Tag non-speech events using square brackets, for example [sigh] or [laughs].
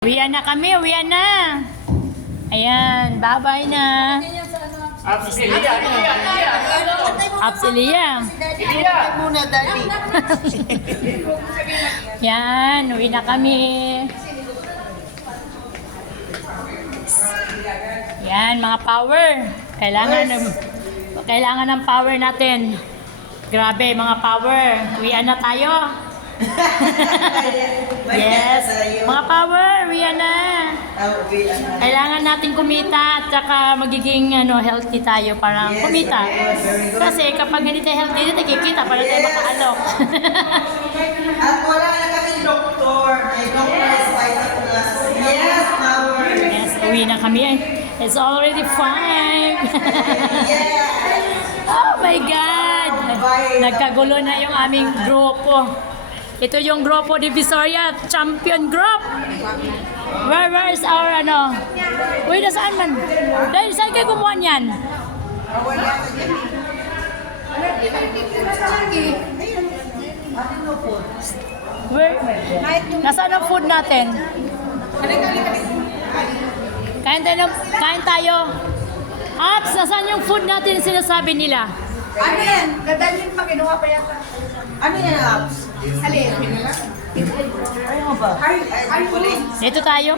Uwian na kami, uwian na. Ayan, bye-bye na. Abs, Elia, Elia, Elia. Apsilia. Elia. muna, Daddy. Yan, uwi na kami. Yan, mga power. Kailangan ng kailangan ng power natin. Grabe, mga power. Uwian na tayo. [laughs] yes. Mga power. Kailangan natin kumita at saka magiging ano, healthy tayo para kumita. Kasi kapag hindi tayo healthy, hindi tayo kikita para tayo makaalok. [laughs] At wala na kami doktor. May doctor is fighting us. Yes, power. yes, uwi na kami. It's already five. [laughs] Oh my God! Nagkagulo na yung aming grupo. Ito yung grupo Divisoria Champion Group. Where, where is our ano? Uy, nasaan man? Dahil saan kayo kumuha niyan? Where? Nasaan ang food natin? Kain tayo, kain tayo. Apps, nasaan yung food natin sinasabi nila? Ano yan? Dadalhin pa, kinuha pa yata. Ano yan, Abs? Alin? Ano ba? Ay, ay. Dito tayo.